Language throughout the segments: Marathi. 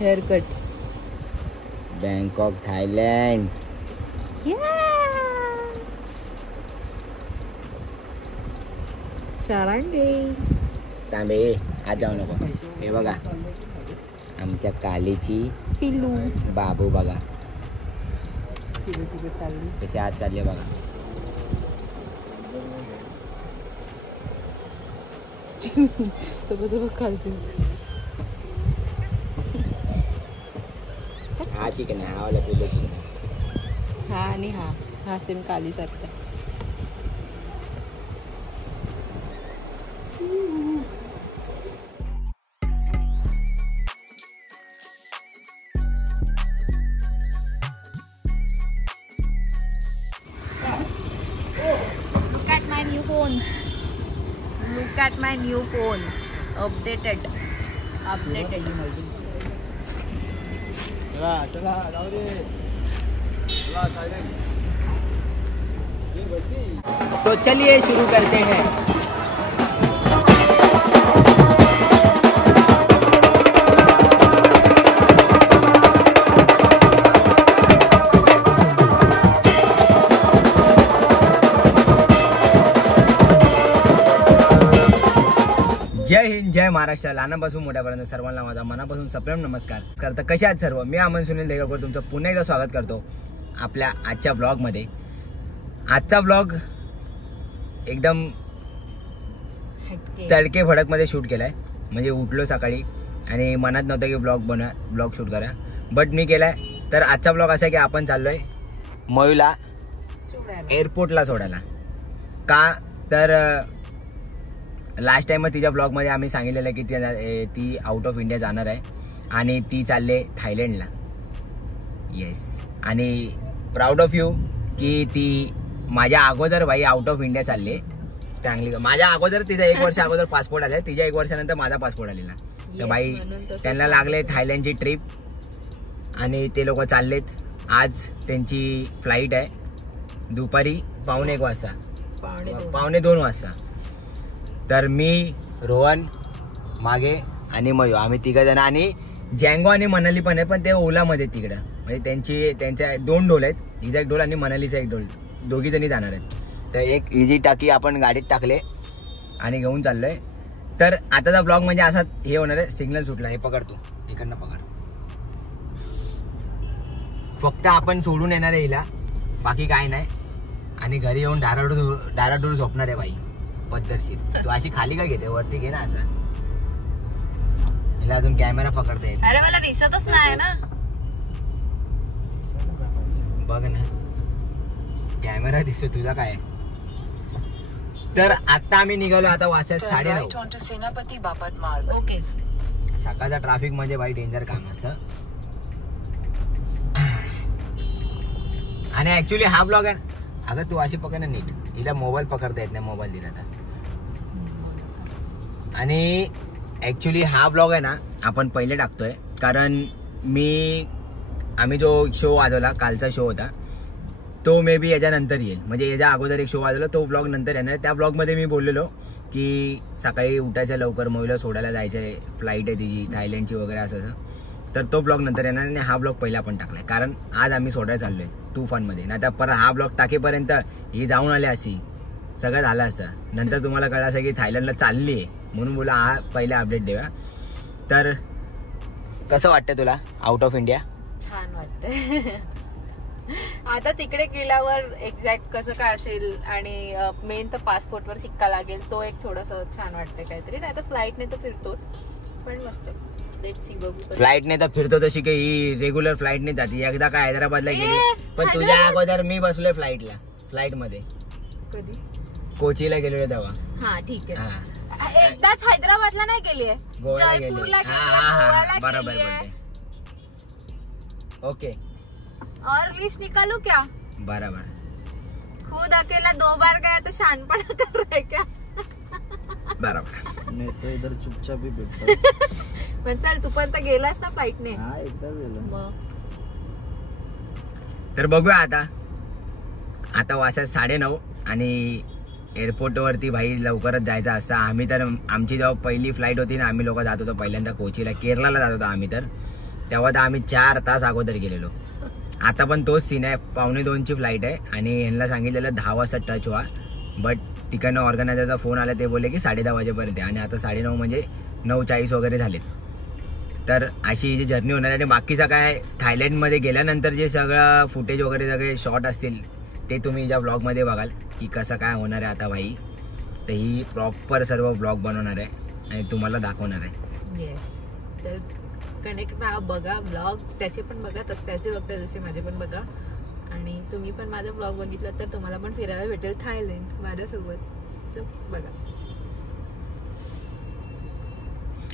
Hair cut. Bangkok Thailand. Tambe आज जाऊ नको. हे बघा आमच्या कालीची पिल्लू बाबू बघा चालली. कसे आज चालले बघा. खालची हा चिकन आहे. हा वाला पिल्लू चिकन. हा आणि हा सेम काली सारखा. Look at my new phone. Updated. तो चलिए शुरू करते हैं. जय हिंद, जय महाराष्ट्र. लहानापासून मोठ्यापर्यंत सर्वांना माझा मनापासून सप्रेम नमस्कार. तर कसे आहात सर्व? मी अमन सुनील देगावकर तुमचं पुन्हा एकदा स्वागत करतो आपल्या आजच्या ब्लॉगमध्ये. आजचा ब्लॉग एकदम तडके फडकमध्ये शूट केलाय. म्हणजे उठलो सकाळी आणि मनात नव्हतं की ब्लॉग शूट करा, बट मी केलाय. तर आजचा ब्लॉग असा आहे की आपण चाललोय मयूला एअरपोर्टला सोडायला. का तर लास्ट टाइम तिच्या ब्लॉगमध्ये आम्ही सांगितलेलं की ती आउट ऑफ इंडिया जाणार आहे आणि ती चालले थायलंडला. येस, आणि प्राऊड ऑफ यू की ती माझ्या अगोदर बाई आउट ऑफ इंडिया चालले. चांगली. माझ्या अगोदर तिचा 1 वर्ष अगोदर पासपोर्ट आला, तिच्या 1 वर्षानंतर माझा पासपोर्ट आलेला. तर बाई त्यांना लागले थायलंडची ट्रिप आणि ते लोक चाललेत. आज त्यांची फ्लाईट आहे दुपारी 1:15 वाजता, 1:15 वाजता. तर मी, रोहन मागे आणि मयू आम्ही 3 जण, आणि जँगो आणि मनाली पण आहे, पण ते ओलामध्ये तिकडं. म्हणजे त्यांच्या 2 डोल आहेत. हिचा 1 डोल आणि मनालीचा 1 डोल. दोघी जणी जाणार आहेत. तर एक इझी टाकी आपण गाडीत टाकले आणि घेऊन चाललोय. तर आताचा ब्लॉग म्हणजे असा हे होणार आहे. सिग्नल सुटला, हे पकड तू, इकडनं पकड. फक्त आपण सोडून येणार आहे हिला, बाकी काय नाही. आणि घरी येऊन डाराडूर झोपणार आहे बाई पद्धतशीर. तू अशी खाली काय घेते? वरती घे ना. असं हिला अजून कॅमेरा पकडता येत. अरे मला दिसतच नाही ना. बघ ना, कॅमेरा दिसतो तुझा काय. तर आता आम्ही निघालो. आता वाजतात 9:30. सेनापती बापट मार्ग. ओके. सकाळचा ट्रॅफिक म्हणजे बाई डेंजर काम असतं. आणि ऍक्च्युली हा ब्लॉग आहे. अगं तू अशी पकड ना नीट. हिला मोबाईल पकडता येत नाही, मोबाईल दिला तर. आणि ऍक्च्युली हा ब्लॉग आहे ना आपण पहिले टाकतोय, कारण आम्ही जो शो वाजवला, कालचा शो होता तो मे बी याच्यानंतर येईल. म्हणजे याच्या अगोदर एक शो वाजवला, तो ब्लॉग नंतर येणार. त्या ब्लॉगमध्ये मी बोललेलो की सकाळी उठायच्या लवकर मयूला सोडायला जायचं आहे, फ्लाईट आहे तिची थायलंडची वगैरे असं. तर तो ब्लॉग नंतर येणार आणि हा ब्लॉग पहिला आपण टाकलाय, कारण आज आम्ही सोडायला चाललोय तुफानमध्ये. नाही तर परत हा ब्लॉग टाकेपर्यंत ही जाऊन आले अशी सगळं झालं असतं. नंतर तुम्हाला कळलं असं की थायलंडला चालली आहे, म्हणून बोला हा पहिला अपडेट देऊया. तर कसं वाटतं तुला आउट ऑफ इंडिया? छान वाटतंय. आता तिकडे गेल्यावर एक्झॅक्ट कसं काय असेल आणि मेन तर पासपोर्टवर शिक्का लागेल, तो एक थोडंसं छान वाटतंय काहीतरी. नाही तर फ्लाईटने तर फिरतोच, पण मस्त. फ्लाईटने तर फिरतो तशी काही ही रेग्युलर फ्लाईटने जाते. एकदा काय हैदराबादला गेली, पण तुझ्या अगोदर मी बसलोय फ्लाईट मध्ये. कधी? कोचीला गेलो तेव्हा. हा ठीक आहे. एकदाच हैदराबादला नाही गेलीये, जयपूरला गेलीये, बरोबर. ओके. और लिस्ट निकालू क्या? बराबर. खुद अकेला 2 बार गया तो शानपणा कर रहा है क्या? बराबर. मैं तो इधर चुपचाप ही बैठा. पण चल, तू पण तर गेलास ना फ्लाईटने. हा, एकदाच गेलो. तर बघूया आता वाजता 9:30 आणि एअरपोर्टवरती भाई लवकरच जायचं असतं. आम्ही तर आमची जेव्हा पहिली फ्लाईट होती ना, आम्ही लोक जात होतो पहिल्यांदा कोचीला, केरळला जात होतो आम्ही तर. तेव्हा तर आम्ही 4 तास अगोदर गेलेलो. आता पण तोच सीन आहे. 1:45ची फ्लाईट आहे आणि यांना सांगितलेलं 10 वाजता टच व्हा. बट तिकडनं ऑर्गनायझरचा फोन आला, ते बोलले की 10:30 वाजेपर्यंत आणि आता 9:30 म्हणजे 9:40 वगैरे झालेत. तर अशी जी जर्नी होणार आहे. आणि बाकीचा काय थायलंडमध्ये गेल्यानंतर जे सगळं फुटेज वगैरे सगळे शॉर्ट असतील ते तुम्ही ज्या ब्लॉगमध्ये बघाल की कसं काय होणार आहे आता भाई. तर ही प्रॉपर सर्व ब्लॉग बनवणार आहे आणि तुम्हाला दाखवणार आहे. येस, तर कनेक्ट राहा, बघा ब्लॉग, त्याचे पण बघा, त्याचे बघता जसे माझे पण बघा. आणि तुम्ही पण माझा ब्लॉग बघितला तर तुम्हाला पण फिरायला भेटेल थायलंड माझ्यासोबत. सो बघा.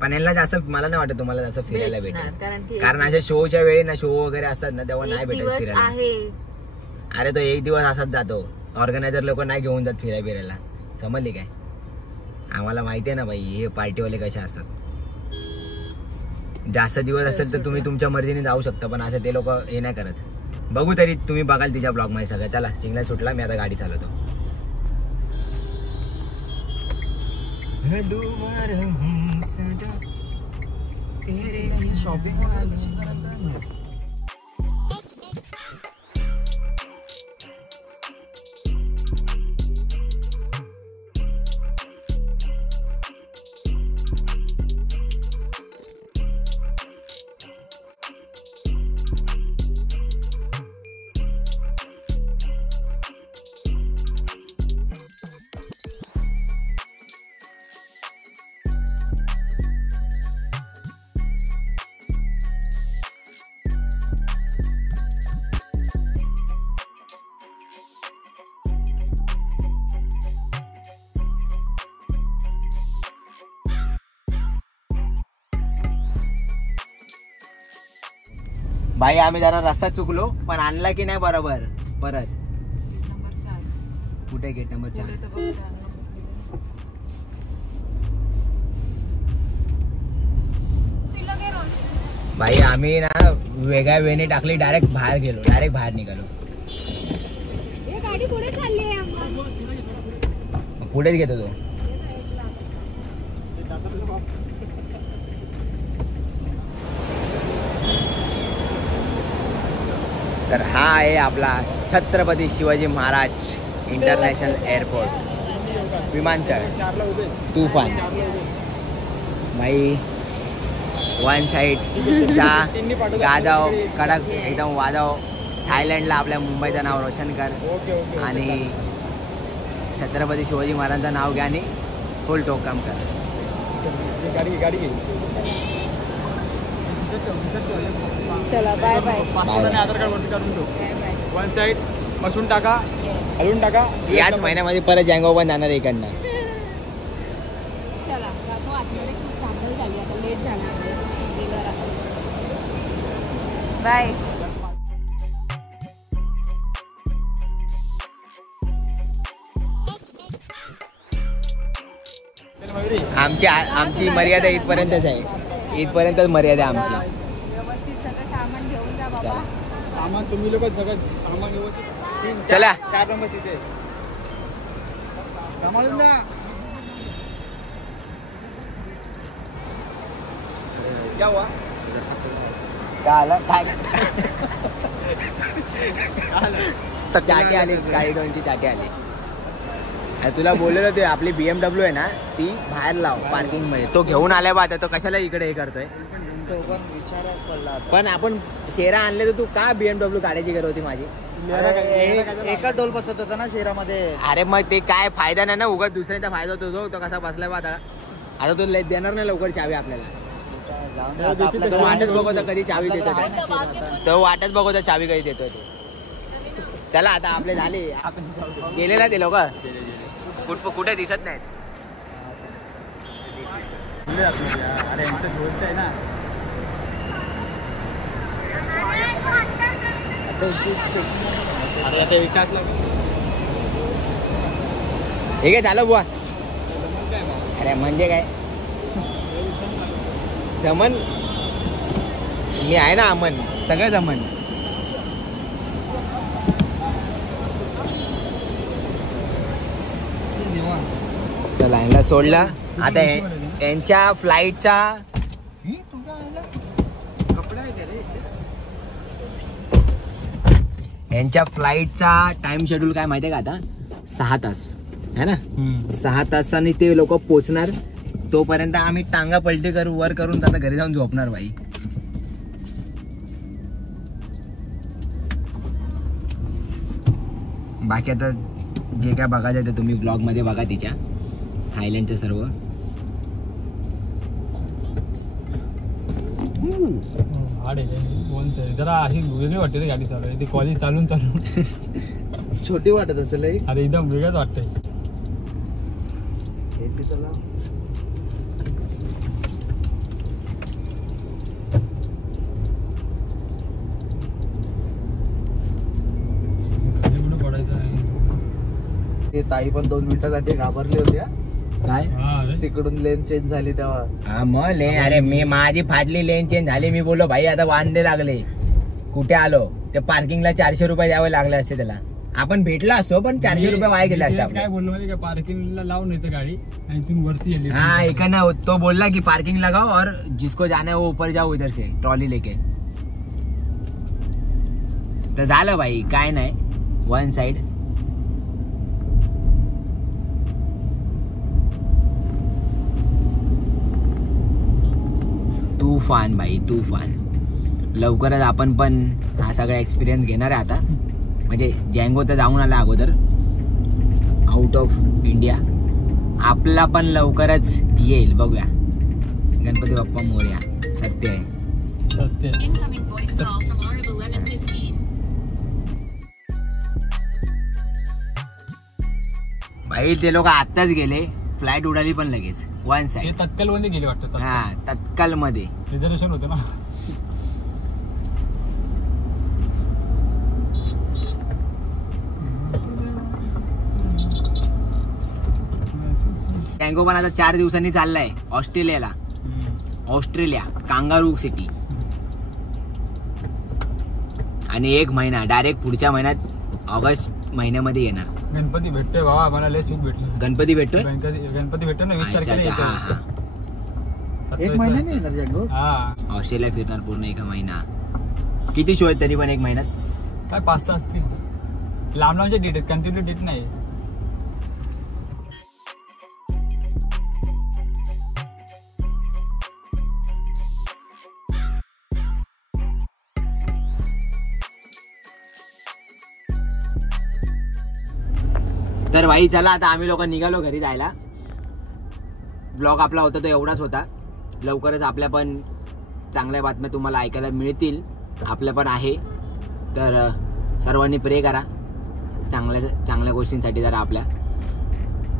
पण यांना जास्त मला नाही वाटत तुम्हाला जास्त फिरायला भेटेल, कारण कारण अशा शोच्या वेळी ना, शो वगैरे असतात ना, तेव्हा नाही भेटत फिरायला. आहे. अरे तो एक दिवस असाच जातो. ऑर्गनायझर लोक नाही घेऊन जात फिरायला, समजली काय. आम्हाला माहिती आहे ना भाई हे पार्टीवाले कसे असतात. जास्त दिवस असेल तर तुम्ही तुमच्या मर्जीने जाऊ शकता, पण असं ते लोक हे नाही करत. बघू तरी तुम्ही बघाल तिच्या ब्लॉग मध्ये सगळं. चला सिग्नल सुटला, मी आता गाडी चालवतो. शॉपिंग भाई आम्ही जरा रस्ता चुकलो, पण आणला की नाही बरोबर परत. नंबर 4 कुठे गेट नंबर 4? भाई आम्ही ना वेगळ्या वेने टाकली, डायरेक्ट बाहेर गेलो, डायरेक्ट बाहेर निघालो. गाडी पुढे चालली आहे. पुढेच घेतो तो. तर हा आहे आपला छत्रपती शिवाजी महाराज इंटरनॅशनल एअरपोर्ट, विमानतळ तुफान. भाई वन साईड चा गाजाव कडक एकदम वाजव. थायलंडला आपल्या मुंबईचं नाव रोशन कर आणि छत्रपती शिवाजी महाराजांचं नाव घ्या आणि फुल टोकम कर. चला बाय बाय. आधार कार्ड वरती काढून ठेव. वन साईड मसून टाका, हलवून टाका. याच महिन्यामध्ये परत जँगो पण जाणार इकडनं. चला जातो आतमध्ये, खूप धांदल झाली आता, लेट झाला. बाय. आमची मर्यादा इथपर्यंतच आहे. इथपर्यंतच मर्यादा आमची. व्यवस्थित सगळं सामान घेऊन जा बाबा. सामान तुम्ही लोक सगळं सामान व्यवस्थित. चला 4 नंबर तिथे सांभाळून द्या. क्या हुआ? चाटी आली, काही दोनची चाटी आली. तुला बोललेलं ते आपली BMW आहे ना, ती बाहेर लाव पार्किंग मध्ये. तो घेऊन आलाय बा, तो कशाला इकडे हे करतोय. पण आपण शेरा आणले तर तू का BMW काढायची गरज होती माझी. एका टोल बसत होता ना शहरामध्ये. अरे मग ते काय फायदा नाही ना, उगाच दुसऱ्यांचा फायदा होतो. तो कसा बसलाय बा आता तो देणार नाही लवकर चावी आपल्याला. तो वाटच बघतो कधी चावी देतो, तो वाटच बघतो चावी कधी देतोय तो. चला आता आपले झाले, गेले ना ते लोक, कुठे दिसत नाहीत. हे काय झालं बुवा. अरे म्हणजे काय जमन, मी आहे ना अमन, सगळं जमन. लाईनला सोडला. आता यांच्या फ्लाईटचा कपडे आहे यांच्या फ्लाईटचा टाइम शेड्यूल काय माहितीये का आता 6 तास है ना. 6 तासांनी ते लोक पोचणार. तोपर्यंत आम्ही टांगा पलटी करू वर करून आता घरी जाऊन झोपणार बाई. बाकी आता जे काय बघायचं ते तुम्ही ब्लॉग मध्ये बघा तिच्या थायलंडचं सर्व. जरा अशी वेगळी वाटते रे गाडी चालू. ती कॉलेज चालून छोटी वाटत असेल. अरे एकदम वेगळंच वाटतंय. एसी तर लाव. ते ताई पण 2 मिनिटासाठी घाबरली होत्या. काय तिकडून लेन चेंज झाली तेव्हा. हा मग लेन. अरे मी माझी फाटली लेन चेंज झाली. मी बोललो भाई आता वांदे लागले. कुठे आलो ते पार्किंगला 400 रुपये द्यावे लागले असते त्याला. आपण भेटला असतो पण 400 रुपये वाया गेले असते. काय बोललो माहिती का पार्किंगला लावून येते गाडी आणि तुम्ही वरती येते. हाँ एक ना तो बोलला कि पार्किंग लगाओ और जिसको जाना है वो ऊपर जाओ इधर से ट्रॉली लेके. तर झालं भाई काय नाही. 1 साइड. तूफान भाई तूफान. लवकरच आपण पण हा सगळा एक्सपिरियन्स घेणार आहे आता. म्हणजे जँगो तर जाऊन आला अगोदर आउट ऑफ इंडिया. आपला पण लवकरच येईल बघूया. गणपती बाप्पा मोरया. सत्य आहे. सत्य. भाई ते लोक आत्ताच गेले. फ्लाईट उडाली पण लगेच 1 साइड. तत्काल मध्ये गेले वाटतं. हा तत्काल मध्ये रिझर्वेशन होतं ना. टँगो पण आता 4 दिवसांनी चाललाय ऑस्ट्रेलियाला. Australia kangaroo city. आणि 1 महिना डायरेक्ट पुढच्या महिन्यात ऑगस्ट महिन्यामध्ये येणार. गणपती भेटतोय बाबा. मला लय सुख भेटलं. गणपती भेटतोय. गणपती भेटतो ना 20 तारखेला येतो. 1 महिन्याने येणार जंगो. हा ऑस्ट्रेलिया फिरणार पूर्ण 1 महिना. किती शो आहेत तरी पण 1 महिन्यात. काय 5-6 असतील. लांब लांबचे डेट आहेत. कंटिन्यू डेट नाही. तर भाई चला आता आम्ही लोक निघालो घरी जायला. ब्लॉग आपला होता तो एवढाच होता. लवकरच आपल्या पण चांगल्या बातम्या तुम्हाला ऐकायला मिळतील. आपल्या पण आहे. तर सर्वांनी प्रे करा चांगल्या गोष्टींसाठी जरा आपल्या.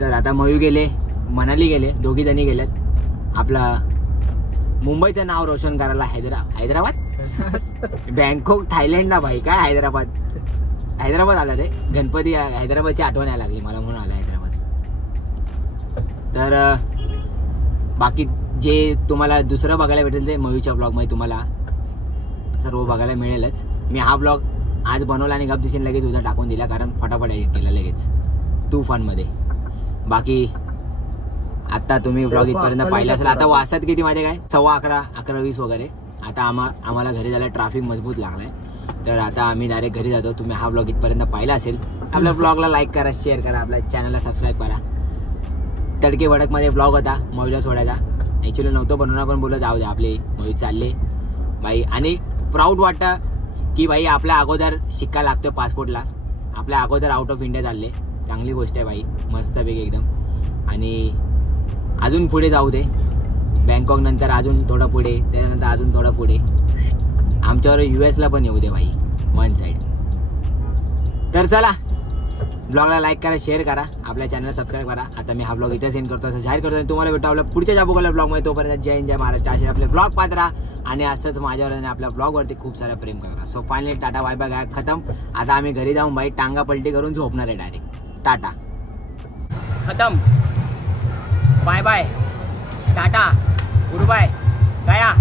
तर आता मयू गेले मनाली गेले. दोघी जणी गेलेत. आपला मुंबईचं नाव रोशन करायला हैदराबाद बँकॉक थायलंड ना भाई. काय हैदराबाद आला रे. गणपती हैदराबादची आठवण यायला लागली मला म्हणून आला हैदराबाद. तर बाकी जे तुम्हाला दुसरं बघायला भेटेल ते मयूच्या ब्लॉगमध्ये तुम्हाला सर्व बघायला मिळेलच. मी हा ब्लॉग आज बनवला आणि गप दिवशी लगेच उद्या टाकून दिला कारण फटाफट एडिट केला लगेच तुफानमध्ये. बाकी आता तुम्ही ब्लॉग इथपर्यंत पाहिला असेल. आता वाजतात किती माझे काय 11:15 11:20 वगैरे. आता आम्हाला घरी जायला ट्रॅफिक मजबूत लागलाय. तर आता आम्ही डायरेक्ट घरी जातो. तुम्ही हा ब्लॉग इथपर्यंत पाहिला असेल. आपल्या ब्लॉगला लाईक करा शेअर करा. आपल्या चॅनलला सबस्क्राईब करा. तडके भडकमध्ये ब्लॉग होता मयूला सोडायचा. ॲक्च्युली नव्हतं बनवणार पण बोलत जाऊ द्या आपले मयू चालले बाई. आणि प्राऊड वाटतं की भाई आपल्या अगोदर शिक्का लागतो पासपोर्टला. आपल्या अगोदर आउट ऑफ इंडिया चालले. चांगली गोष्ट आहे भाई. मस्तपैकी एकदम. आणि अजून पुढे जाऊ दे. बँकॉक नंतर अजून थोडं पुढे. त्यानंतर अजून थोडं पुढे. आमच्यावर US ला पण येऊ दे भाई 1 साइड. तर चला ब्लॉगला लाईक करा शेअर करा. आपल्या चॅनलला सबस्क्राईब करा. आता मी हा ब्लॉग इथे सेंड करतो असं जाहीर करतो. तुम्हाला भेटू आपल्या पुढच्या जाबोगल्या ब्लॉगमध्ये. तोपर्यंत जय हिंद जय महाराष्ट्र. असे आपले ब्लॉग पाहत राहा आणि असंच माझ्यावर आणि आपल्या ब्लॉगवरती खूप सारा प्रेम करा. So finally ta-ta bye bye खतम. आता आम्ही घरी जाऊन भाई टांगा पलटी करून झोपणार आहे डायरेक्ट. टाटा खतम. Bye bye tata goodbye गया.